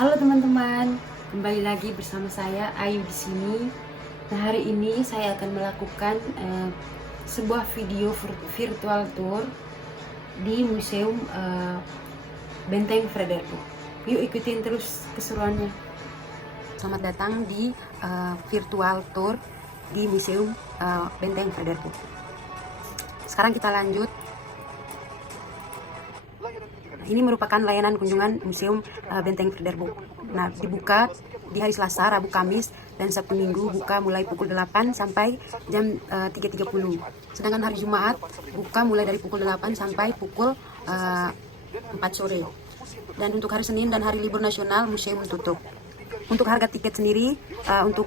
Halo teman-teman, kembali lagi bersama saya Ayu di sini. Nah, hari ini saya akan melakukan sebuah video virtual tour di Museum Benteng Fredericton. Yuk ikutin terus keseruannya. Selamat datang di virtual tour di Museum Benteng Fredericton. Sekarang kita lanjut. Ini merupakan layanan kunjungan Museum Benteng Fredericton. Nah, dibuka di hari Selasa, Rabu, Kamis, dan Sabtu Minggu buka mulai pukul 8 sampai jam 3.30. Sedangkan hari Jumat buka mulai dari pukul 8 sampai pukul 4 sore. Dan untuk hari Senin dan hari libur nasional, museum tutup. Untuk harga tiket sendiri, untuk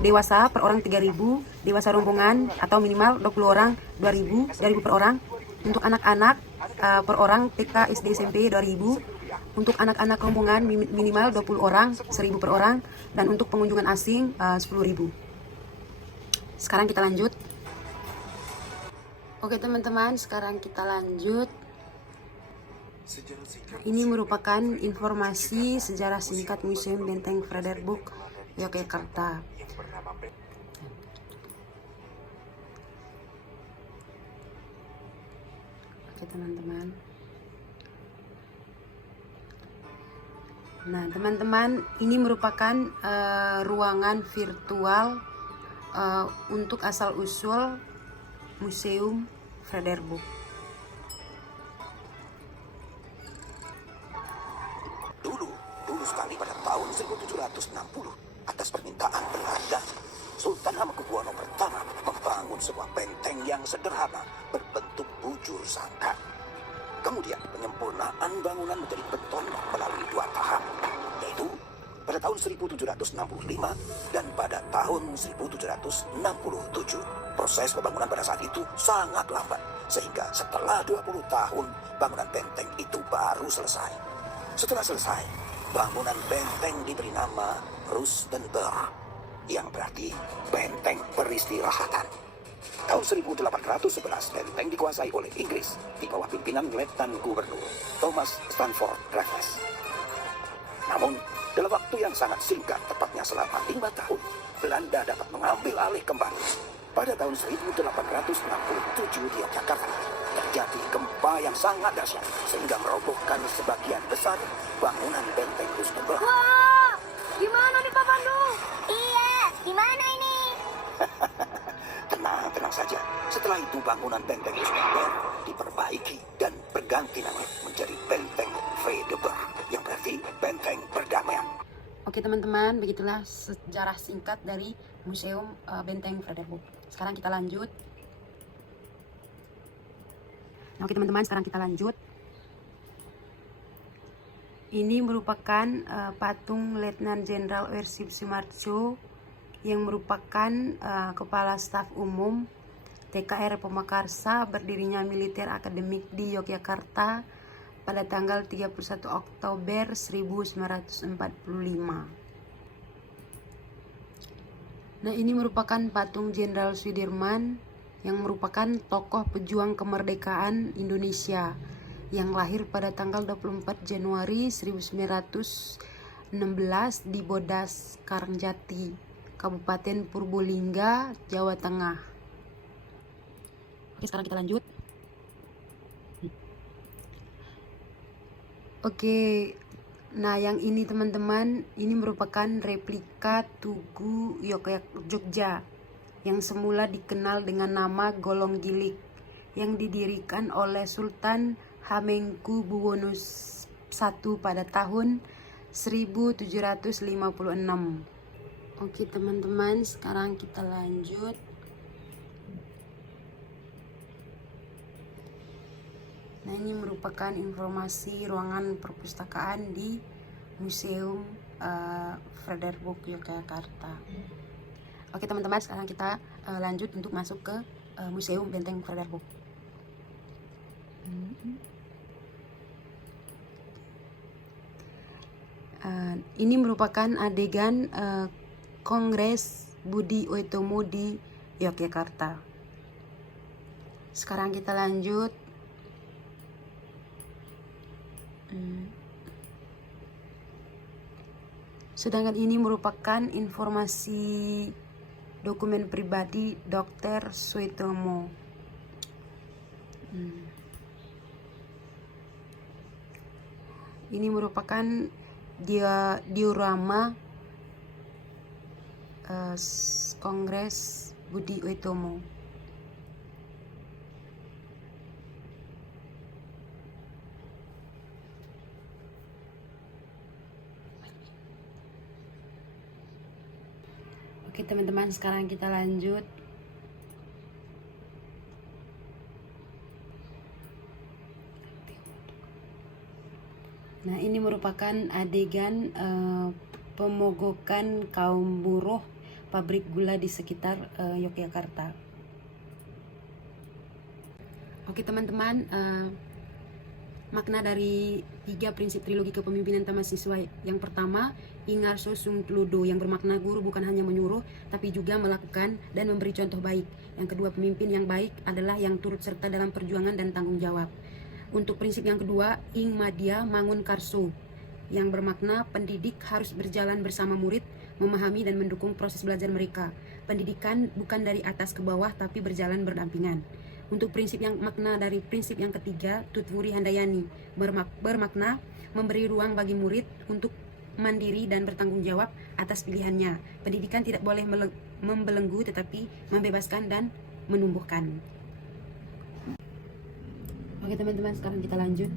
dewasa per orang 3.000, dewasa rombongan atau minimal 20 orang 2.000 per orang. Untuk anak-anak per orang TK, SD, SMP 2.000. Untuk anak-anak rombongan minimal 20 orang 1.000 per orang. Dan untuk pengunjungan asing 10.000. Sekarang kita lanjut. Oke teman-teman, sekarang kita lanjut. Nah, ini merupakan informasi sejarah singkat Museum Benteng Fredericton, Yogyakarta. Oke teman-teman. Nah teman-teman, ini merupakan ruangan virtual untuk asal-usul Museum Fredericton. Dulu sekali pada tahun 1760, atas permintaan Belanda, Sultan Hamengkubuwono pertama membangun sebuah benteng yang sederhana berbentuk bujur sangkar. Kemudian penyempurnaan bangunan menjadi beton melalui 2 tahap, yaitu pada tahun 1765 dan pada tahun 1767. Proses pembangunan pada saat itu sangat lambat, sehingga setelah 20 tahun bangunan benteng itu baru selesai. Setelah selesai, bangunan benteng diberi nama Rustenburg, yang berarti benteng peristirahatan. Tahun 1811, benteng dikuasai oleh Inggris di bawah pimpinan Letnan Gubernur Thomas Stanford Raffles. Namun, dalam waktu yang sangat singkat, tepatnya selama 5 tahun, Belanda dapat mengambil alih kembali. Pada tahun 1867 di Yogyakarta, terjadi gempa yang sangat dahsyat sehingga merobohkan sebagian besar bangunan benteng Rustenburg. Wah, gimana nih Pak Pandu? Iya, gimana ini? Tenang saja. Setelah itu bangunan benteng Rustenburg diperbaiki dan berganti nama menjadi benteng Fredericton, yang berarti benteng perdamaian. Oke teman-teman, begitulah sejarah singkat dari Museum Benteng Fredericton. Sekarang kita lanjut. Oke teman-teman, sekarang kita lanjut. Ini merupakan patung Letnan Jenderal Wersip Sumarjo yang merupakan Kepala Staf Umum TKR Pemakarsa berdirinya Militer Akademik di Yogyakarta pada tanggal 31 Oktober 1945. Nah, ini merupakan patung Jenderal Sudirman yang merupakan tokoh pejuang kemerdekaan Indonesia yang lahir pada tanggal 24 Januari 1916 di Bodas, Karangjati, Kabupaten Purbalingga, Jawa Tengah. Oke, sekarang kita lanjut. Oke, nah yang ini teman-teman, ini merupakan replika Tugu Jogja yang semula dikenal dengan nama Golong Gilik yang didirikan oleh Sultan Hamengkubuwono I pada tahun 1756. Oke teman-teman, sekarang kita lanjut. Nah, ini merupakan informasi ruangan perpustakaan di Museum Fredericton, Yogyakarta. Oke teman-teman, sekarang kita lanjut untuk masuk ke Museum Benteng Fredericton. Ini merupakan adegan Kongres Budi Utomo di Yogyakarta. Sekarang kita lanjut. Sedangkan ini merupakan informasi dokumen pribadi Dr. Suitomo. Ini merupakan diorama Kongres Budi Utomo. Oke teman-teman, sekarang kita lanjut. Nah, ini merupakan adegan pemogokan kaum buruh pabrik gula di sekitar Yogyakarta. Oke teman-teman, makna dari 3 prinsip trilogi kepemimpinan taman siswa. Yang pertama, Ingarso Sungtludo, yang bermakna guru bukan hanya menyuruh tapi juga melakukan dan memberi contoh baik. Yang kedua, pemimpin yang baik adalah yang turut serta dalam perjuangan dan tanggung jawab. Untuk prinsip yang kedua, Ing Madya Mangun Karso, yang bermakna pendidik harus berjalan bersama murid, memahami dan mendukung proses belajar mereka. Pendidikan bukan dari atas ke bawah tapi berjalan berdampingan. Untuk prinsip yang makna dari prinsip yang ketiga, Tutwuri Handayani, bermakna memberi ruang bagi murid untuk mandiri dan bertanggung jawab atas pilihannya. Pendidikan tidak boleh membelenggu tetapi membebaskan dan menumbuhkan. Oke teman-teman, sekarang kita lanjut.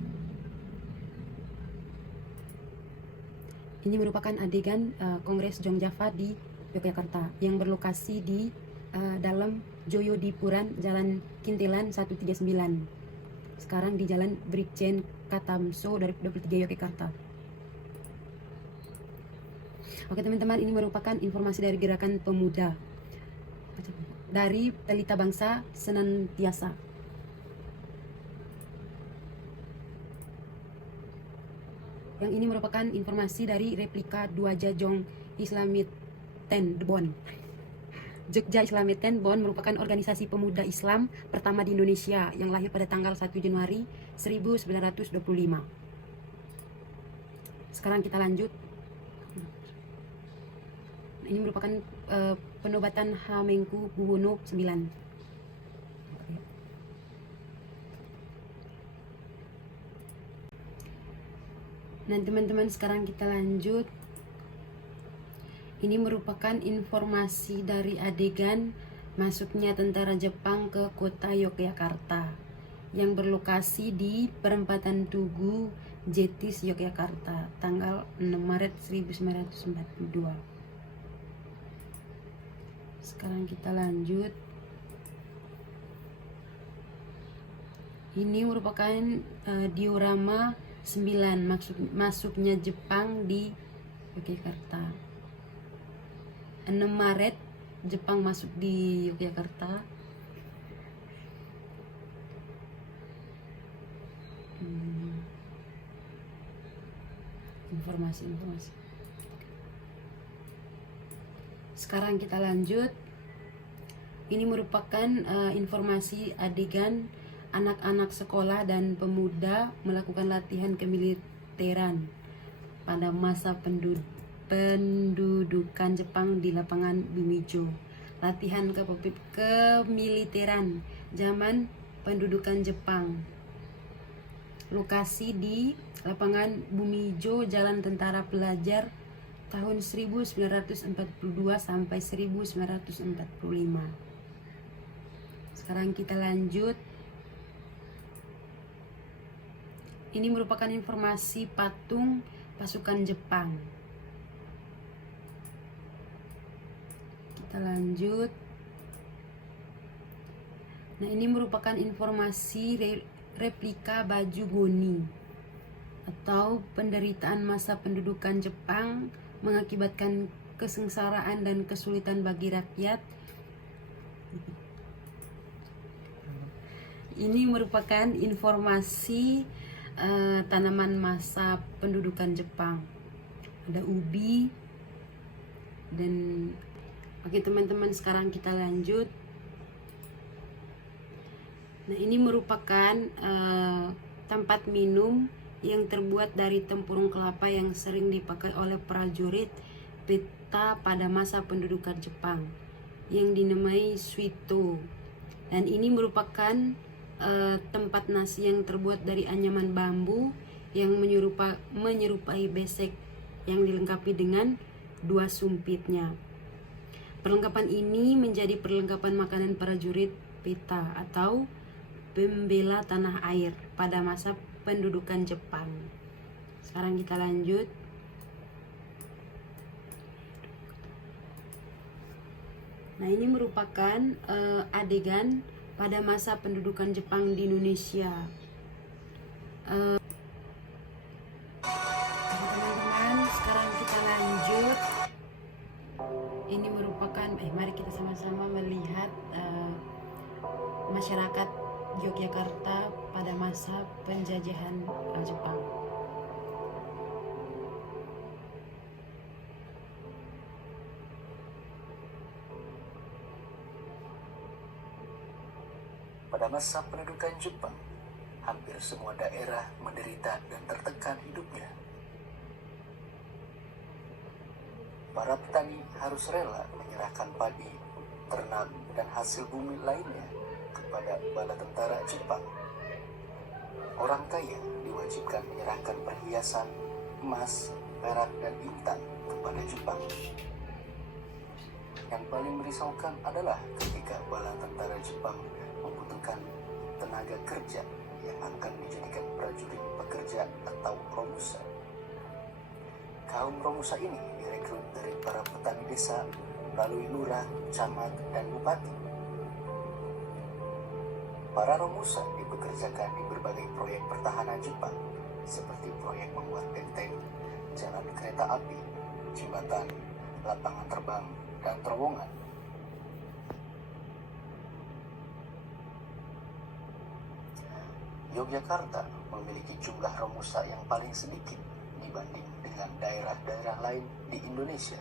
Ini merupakan adegan Kongres Jongjava di Yogyakarta yang berlokasi di dalam Joyodipuran, Jalan Kintelan 139. Sekarang di Jalan Brigjen Katamso dari 23 Yogyakarta. Oke teman-teman, ini merupakan informasi dari Gerakan Pemuda dari Pelita Bangsa Senantiasa. Yang ini merupakan informasi dari replika Dwaja Jong Islamiten Bon. Jogja Islamiten Bon merupakan organisasi pemuda Islam pertama di Indonesia yang lahir pada tanggal 1 Januari 1925. Sekarang kita lanjut. Ini merupakan penobatan Hamengkubuwono IX. Nah teman-teman, sekarang kita lanjut. Ini merupakan informasi dari adegan masuknya tentara Jepang ke kota Yogyakarta yang berlokasi di perempatan Tugu Jetis Yogyakarta tanggal 6 Maret 1942. Sekarang kita lanjut. Ini merupakan diorama 9 masuknya Jepang di Yogyakarta. 6 Maret Jepang masuk di Yogyakarta. Informasi. Sekarang kita lanjut. Ini merupakan informasi adegan anak-anak sekolah dan pemuda melakukan latihan kemiliteran pada masa pendudukan Jepang di lapangan Bumijo. Latihan kemiliteran zaman pendudukan Jepang. Lokasi di lapangan Bumijo, Jalan Tentara Pelajar, tahun 1942 sampai 1945. Sekarang kita lanjut. Ini merupakan informasi patung pasukan Jepang. Kita lanjut. Nah, ini merupakan informasi replika baju goni atau penderitaan masa pendudukan Jepang mengakibatkan kesengsaraan dan kesulitan bagi rakyat. Ini merupakan informasi tanaman masa pendudukan Jepang. Ada ubi dan oke teman-teman, sekarang kita lanjut. Nah, ini merupakan tempat minum yang terbuat dari tempurung kelapa yang sering dipakai oleh prajurit peta pada masa pendudukan Jepang yang dinamai Suito, dan ini merupakan tempat nasi yang terbuat dari anyaman bambu yang menyerupai besek yang dilengkapi dengan 2 sumpitnya. Perlengkapan ini menjadi perlengkapan makanan prajurit peta atau pembela tanah air pada masa pendudukan Jepang. Sekarang kita lanjut. Nah, ini merupakan adegan pada masa pendudukan Jepang di Indonesia. Teman-teman, sekarang kita lanjut. Ini merupakan, mari kita sama-sama melihat masyarakat Yogyakarta pada masa penjajahan Jepang. Pada masa pendudukan Jepang, hampir semua daerah menderita dan tertekan hidupnya. Para petani harus rela menyerahkan padi, ternak, dan hasil bumi lainnya kepada bala tentara Jepang. Orang kaya diwajibkan menyerahkan perhiasan, emas, perak, dan intan kepada Jepang. Yang paling merisaukan adalah ketika bala tentara Jepang membutuhkan tenaga kerja yang akan dijadikan prajurit pekerja atau romusa. Kaum romusa ini direkrut dari para petani desa melalui lurah, camat, dan bupati. Para romusa dipekerjakan di berbagai proyek pertahanan Jepang seperti proyek membuat benteng, jalan kereta api, jembatan, lapangan terbang, dan terowongan. Yogyakarta memiliki jumlah romusa yang paling sedikit dibanding dengan daerah-daerah lain di Indonesia.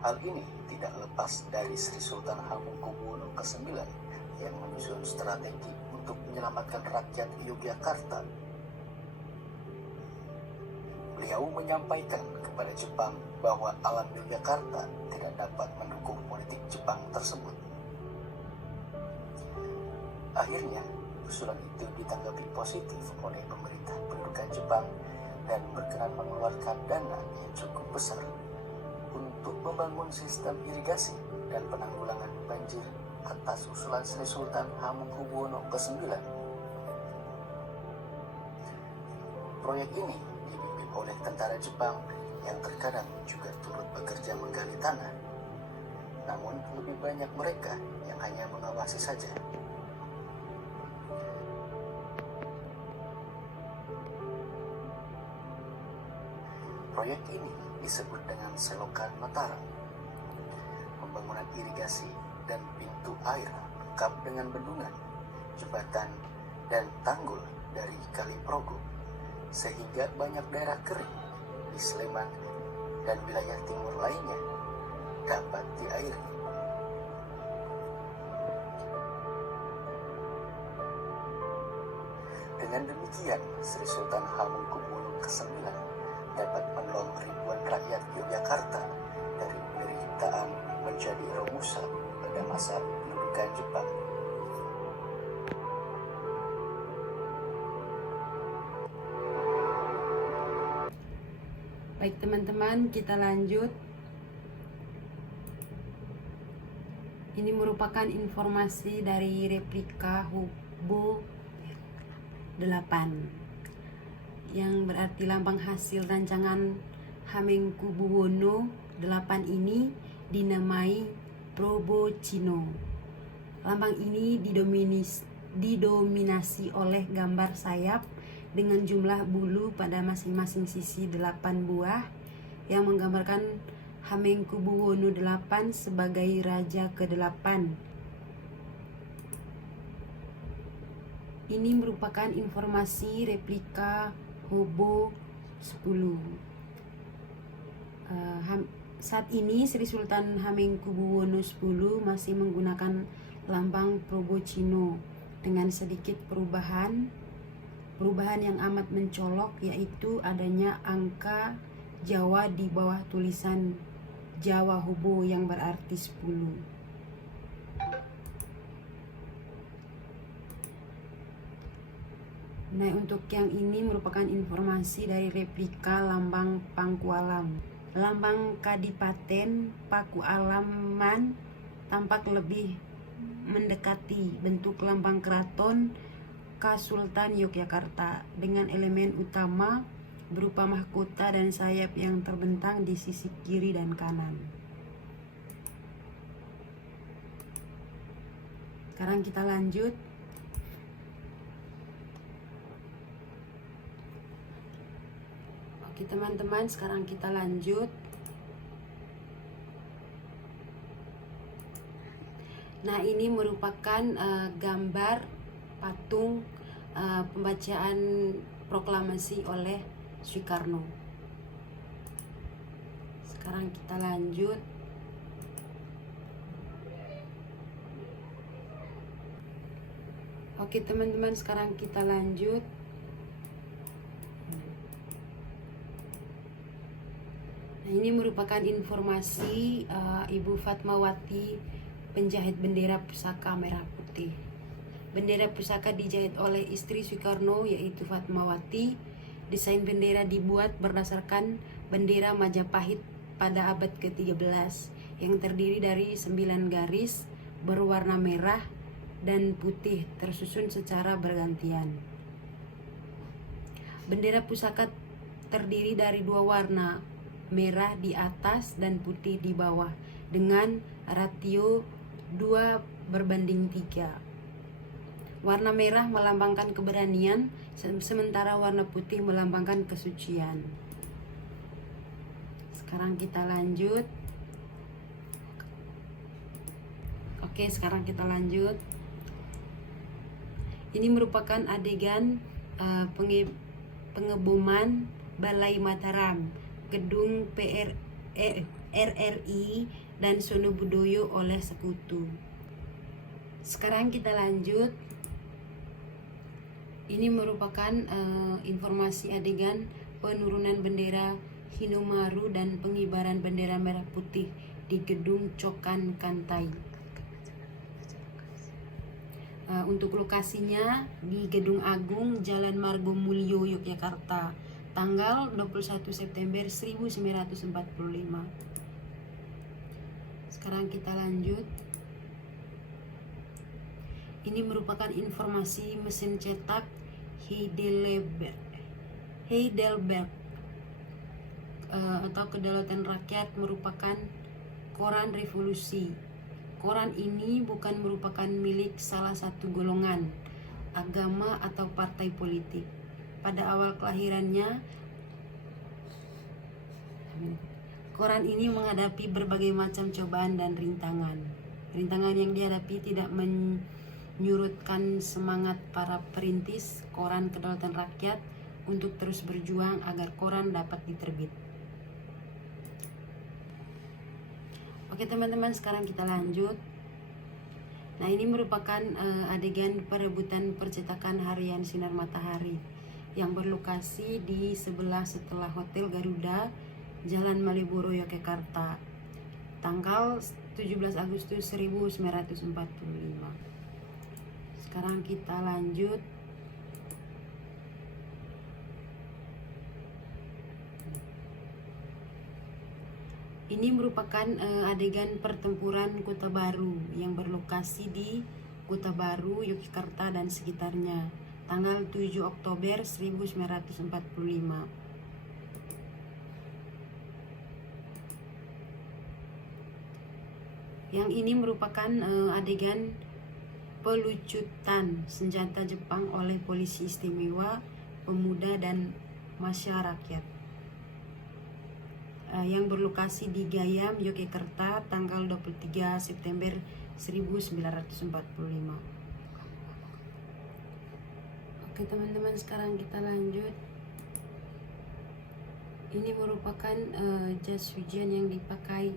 Hal ini tidak lepas dari Sri Sultan Hamengkubuwono ke-9 yang menyusun strategi untuk menyelamatkan rakyat Yogyakarta. Beliau menyampaikan kepada Jepang bahwa alam Yogyakarta tidak dapat mendukung politik Jepang tersebut. Akhirnya, usulan itu ditanggapi positif oleh pemerintah pendudukan Jepang dan berkenan mengeluarkan dana yang cukup besar untuk membangun sistem irigasi dan penanggulangan banjir atas usulan Sri Sultan Hamengkubuwono ke-9. Proyek ini dibimbing oleh tentara Jepang yang terkadang juga turut bekerja menggali tanah. Namun lebih banyak mereka yang hanya mengawasi saja. Proyek ini disebut dengan Selokan Mataram. Pembangunan irigasi dan pintu air lengkap dengan bendungan, jembatan, dan tanggul dari Kali Progo, sehingga banyak daerah kering di Sleman dan wilayah timur lainnya dapat diairi. Dengan demikian, Sri Sultan Hamengkubuwono ke-9 dapat menolong ribuan rakyat Yogyakarta dari penderitaan menjadi romusa pada masa pendudukan Jepang. Baik teman-teman, kita lanjut. Ini merupakan informasi dari replika Hobo 8 yang berarti lambang hasil rancangan Hamengkubuwono 8 ini dinamai Probocino. Lambang ini didominasi oleh gambar sayap dengan jumlah bulu pada masing-masing sisi 8 buah yang menggambarkan Hamengkubuwono 8 sebagai raja ke-8. Ini merupakan informasi replika Hobo 10. Saat ini Sri Sultan Hamengkubuwono X masih menggunakan lambang Probocino dengan sedikit perubahan yang amat mencolok, yaitu adanya angka Jawa di bawah tulisan Jawa Hobo yang berarti 10. Nah, untuk yang ini merupakan informasi dari replika lambang Pakualam. Lambang Kadipaten Pakualaman tampak lebih mendekati bentuk lambang keraton Kasultan Yogyakarta dengan elemen utama berupa mahkota dan sayap yang terbentang di sisi kiri dan kanan. Sekarang kita lanjut. Oke teman-teman, sekarang kita lanjut. Nah, ini merupakan gambar patung pembacaan proklamasi oleh Soekarno. Sekarang kita lanjut. Oke teman-teman, sekarang kita lanjut. Nah, ini merupakan informasi Ibu Fatmawati, penjahit bendera pusaka merah putih. Bendera pusaka dijahit oleh istri Soekarno yaitu Fatmawati. Desain bendera dibuat berdasarkan bendera Majapahit pada abad ke-13 yang terdiri dari 9 garis berwarna merah dan putih tersusun secara bergantian. Bendera pusaka terdiri dari 2 warna, merah di atas dan putih di bawah dengan ratio 2:3. Warna merah melambangkan keberanian, sementara warna putih melambangkan kesucian. Sekarang kita lanjut. Oke, sekarang kita lanjut. Ini merupakan adegan pengeboman Balai Mataram, gedung RRI dan Sono Budoyo oleh sekutu. Sekarang kita lanjut. Ini merupakan informasi adegan penurunan bendera Hinomaru dan pengibaran bendera merah putih di gedung Cokan Kantai. Untuk lokasinya di Gedung Agung Jalan Margomulyo, Yogyakarta, tanggal 21 September 1945. Sekarang kita lanjut. Ini merupakan informasi mesin cetak Heidelberg atau Kedaulatan Rakyat merupakan koran revolusi. Koran ini bukan merupakan milik salah satu golongan, agama atau partai politik. Pada awal kelahirannya, koran ini menghadapi berbagai macam cobaan dan rintangan. Rintangan yang dihadapi tidak menyurutkan semangat para perintis koran Kedaulatan Rakyat untuk terus berjuang agar koran dapat diterbit. Oke teman-teman, sekarang kita lanjut. Nah, ini merupakan adegan perebutan percetakan harian Sinar Matahari yang berlokasi di sebelah setelah Hotel Garuda, Jalan Malioboro, Yogyakarta, tanggal 17 Agustus 1945. Sekarang kita lanjut. Ini merupakan adegan pertempuran Kota Baru yang berlokasi di Kota Baru, Yogyakarta dan sekitarnya, tanggal 7 Oktober 1945. Yang ini merupakan adegan pelucutan senjata Jepang oleh polisi istimewa, pemuda dan masyarakat yang berlokasi di Gayam, Yogyakarta, tanggal 23 September 1945. Oke teman-teman, sekarang kita lanjut. Ini merupakan jas hujan yang dipakai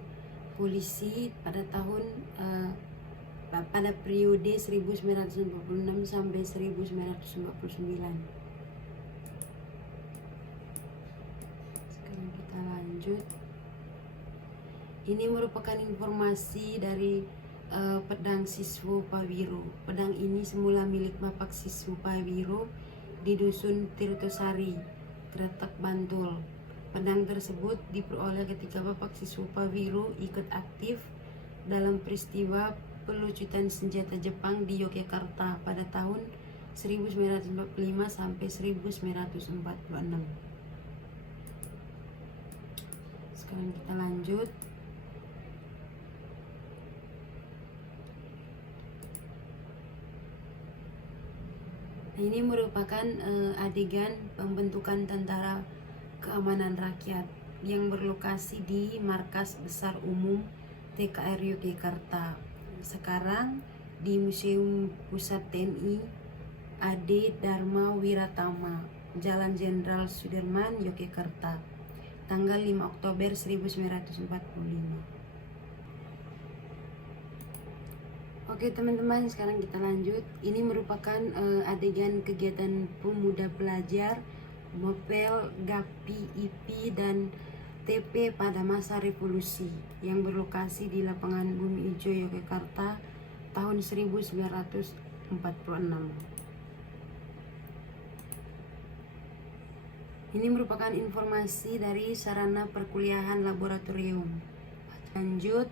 polisi pada tahun pada periode 1946 sampai 1959. Sekarang kita lanjut. lanjut. Ini merupakan informasi dari pedang Siswo Pawiro. Pedang ini semula milik Bapak Siswo Pawiro di Dusun Tirtosari, Kretek, Bantul. Pedang tersebut diperoleh ketika Bapak Siswo Pawiro ikut aktif dalam peristiwa pelucutan senjata Jepang di Yogyakarta pada tahun 1945 sampai 1946. Sekarang kita lanjut. Nah, ini merupakan adegan pembentukan Tentara Keamanan Rakyat yang berlokasi di Markas Besar Umum TKR Yogyakarta. Sekarang di Museum Pusat TNI AD Dharma Wiratama, Jalan Jenderal Sudirman, Yogyakarta, tanggal 5 Oktober 1945. Oke teman-teman, sekarang kita lanjut. Ini merupakan adegan kegiatan pemuda pelajar Mopel, GAPI, IP, dan TP pada masa revolusi yang berlokasi di lapangan Bumi Ijo, Yogyakarta tahun 1946. Ini merupakan informasi dari sarana perkuliahan laboratorium. Lanjut.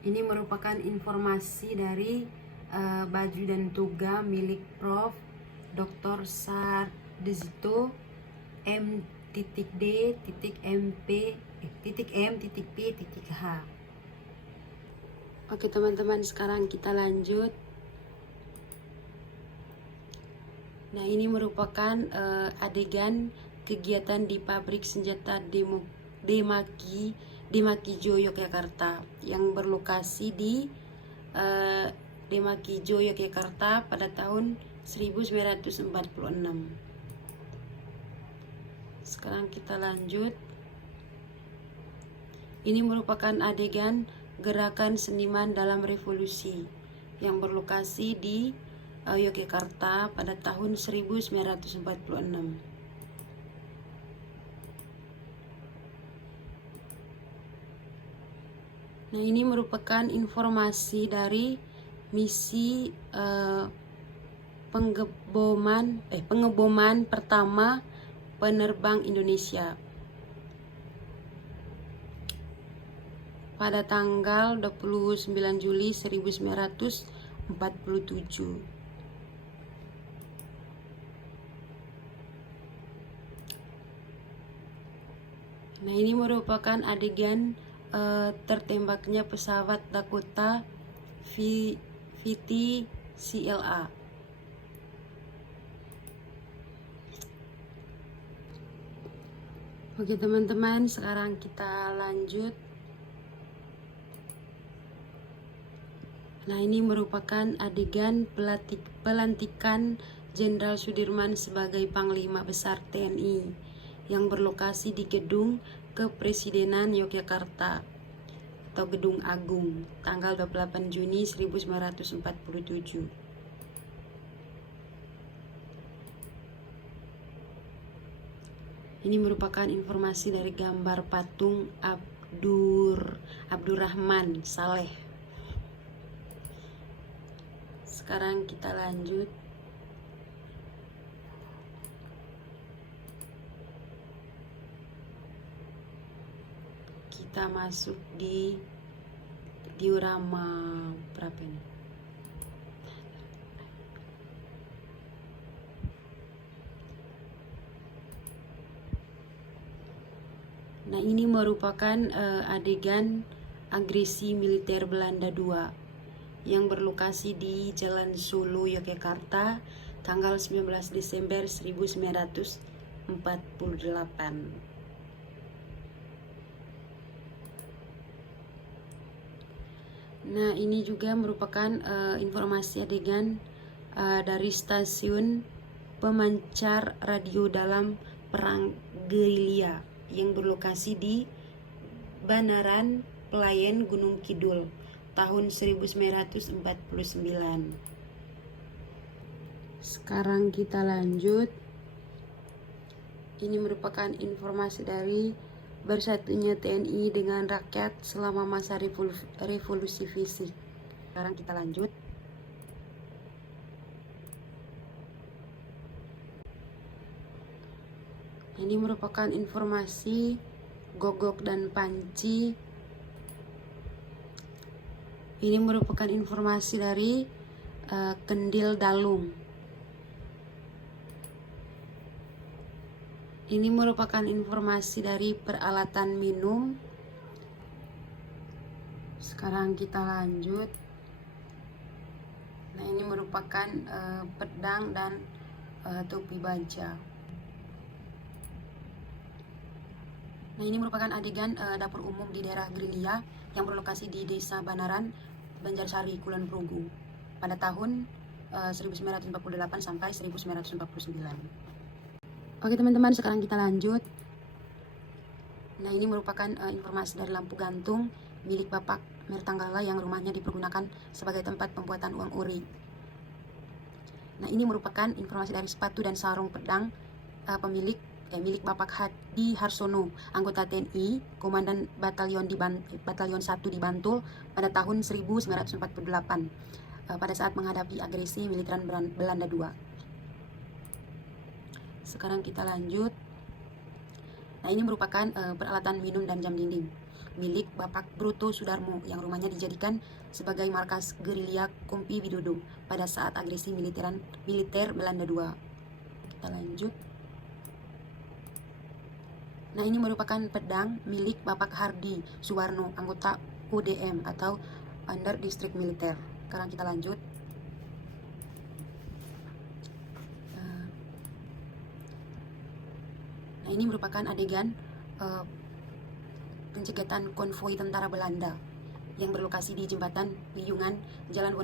Ini merupakan informasi dari baju dan toga milik Prof. Dr. Sardezito M.D.MP.M.P.H. Oke teman-teman, sekarang kita lanjut. Nah, ini merupakan adegan kegiatan di pabrik senjata Demakijo, Yogyakarta yang berlokasi di Demakijo, Yogyakarta pada tahun 1946. Sekarang kita lanjut. Ini merupakan adegan gerakan seniman dalam revolusi yang berlokasi di Yogyakarta pada tahun 1946. Nah, ini merupakan informasi dari misi pengeboman pertama penerbang Indonesia pada tanggal 29 Juli 1947. Nah, ini merupakan adegan tertembaknya pesawat Dakota VT CLA. Oke teman-teman, sekarang kita lanjut. Nah, ini merupakan adegan pelantikan Jenderal Sudirman sebagai Panglima Besar TNI yang berlokasi di Gedung Kepresidenan Yogyakarta atau Gedung Agung tanggal 28 Juni 1947. Ini merupakan informasi dari gambar patung Abdurrahman Saleh. Sekarang kita lanjut. Kita masuk di diorama berapa ini? Nah, ini merupakan adegan agresi militer Belanda II yang berlokasi di Jalan Solo, Yogyakarta, tanggal 19 Desember 1948. Nah, ini juga merupakan informasi adegan dari stasiun pemancar radio dalam perang gerilya yang berlokasi di Banaran Pelayan Gunung Kidul tahun 1949. Sekarang kita lanjut. Ini merupakan informasi dari bersatunya TNI dengan rakyat selama masa revolusi fisik. Sekarang kita lanjut. Ini merupakan informasi Gogok dan Panci. Ini merupakan informasi dari Kendil Dalung. Ini merupakan informasi dari peralatan minum. Sekarang kita lanjut. Nah, ini merupakan pedang dan topi baja. Nah, ini merupakan adegan dapur umum di daerah Grilia yang berlokasi di Desa Banaran, Banjarsari, Kulon Progo pada tahun 1948 sampai 1949. Oke teman-teman, sekarang kita lanjut. Nah, ini merupakan informasi dari lampu gantung milik Bapak Mertanggala yang rumahnya dipergunakan sebagai tempat pembuatan uang ori. Nah, ini merupakan informasi dari sepatu dan sarung pedang milik Bapak Hadi Harsono, anggota TNI, Komandan Batalion 1 di Bantul pada tahun 1948 pada saat menghadapi agresi militeran Belanda II. Sekarang kita lanjut. Nah, ini merupakan peralatan minum dan jam dinding milik Bapak Bruto Sudarmo yang rumahnya dijadikan sebagai markas gerilya Kompi Widodo pada saat agresi militer Belanda II. Kita lanjut. Nah, ini merupakan pedang milik Bapak Hardi Suwarno, anggota UDM atau Under District Militer. Sekarang kita lanjut. Nah, ini merupakan adegan pencegahan konvoi tentara Belanda yang berlokasi di jembatan Wiyungan, Jalan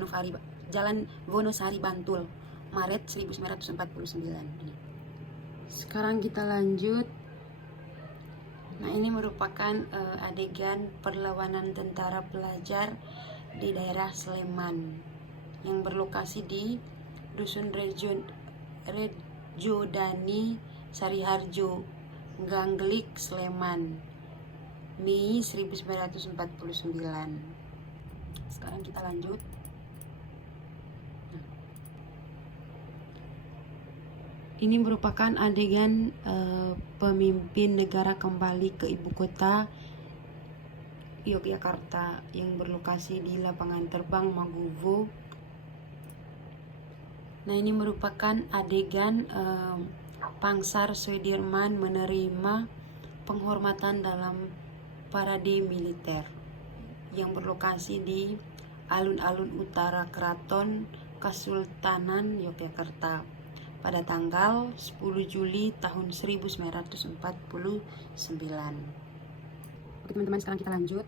Wonosari, Bantul, Maret 1949. Sekarang kita lanjut. Nah, ini merupakan adegan perlawanan tentara pelajar di daerah Sleman yang berlokasi di Dusun Rejodani, Sariharjo, Ganggelik, Sleman, Mei 1949. Sekarang kita lanjut. Ini merupakan adegan pemimpin negara kembali ke ibu kota Yogyakarta yang berlokasi di lapangan terbang Maguwo. Nah, ini merupakan adegan Pangsar Sudirman menerima penghormatan dalam parade militer yang berlokasi di alun-alun utara Keraton Kasultanan Yogyakarta pada tanggal 10 Juli tahun 1949. Oke teman-teman, sekarang kita lanjut.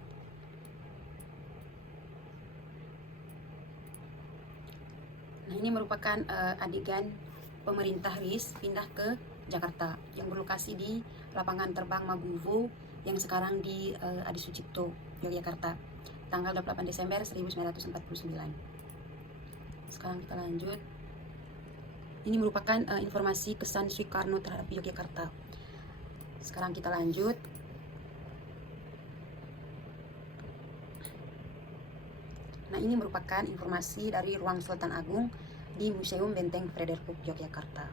Nah, ini merupakan adegan pemerintah RIS pindah ke Jakarta yang berlokasi di lapangan terbang Maguwo yang sekarang di Adi Sucipto, Yogyakarta, tanggal 28 Desember 1949. Sekarang kita lanjut. Ini merupakan informasi kesan Soekarno terhadap Yogyakarta. Sekarang kita lanjut. Nah, ini merupakan informasi dari ruang Sultan Agung di Museum Benteng Frederik Yogyakarta.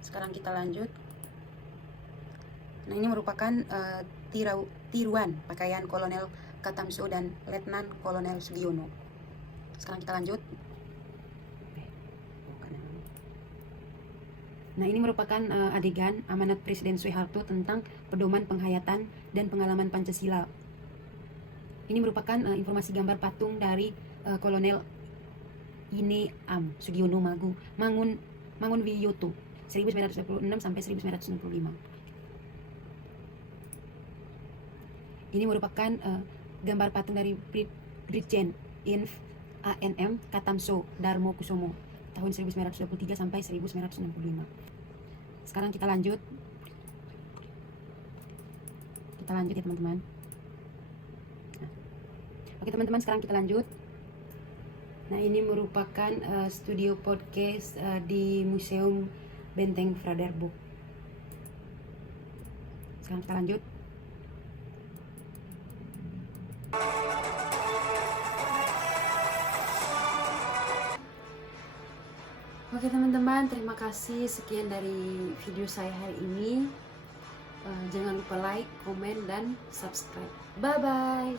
Sekarang kita lanjut. Nah, ini merupakan tiruan pakaian Kolonel Katamso dan Letnan Kolonel Sugiono. Sekarang kita lanjut. Nah, ini merupakan adegan amanat Presiden Soeharto tentang pedoman penghayatan dan pengalaman Pancasila. Ini merupakan informasi gambar patung dari Kolonel Ineam Sugiono Mangun Wiyoto 1926 sampai 1965. Ini merupakan gambar patung dari Brigjen Inf ANM Katamso Darmo Kusumo tahun 1923 sampai 1965. Sekarang kita lanjut. Kita lanjut ya teman-teman. Oke teman-teman, sekarang kita lanjut. Nah, ini merupakan studio podcast di Museum Benteng Frederik. Sekarang kita lanjut. Oke teman-teman, terima kasih sekian dari video saya hari ini. Jangan lupa like, komen, dan subscribe. Bye bye.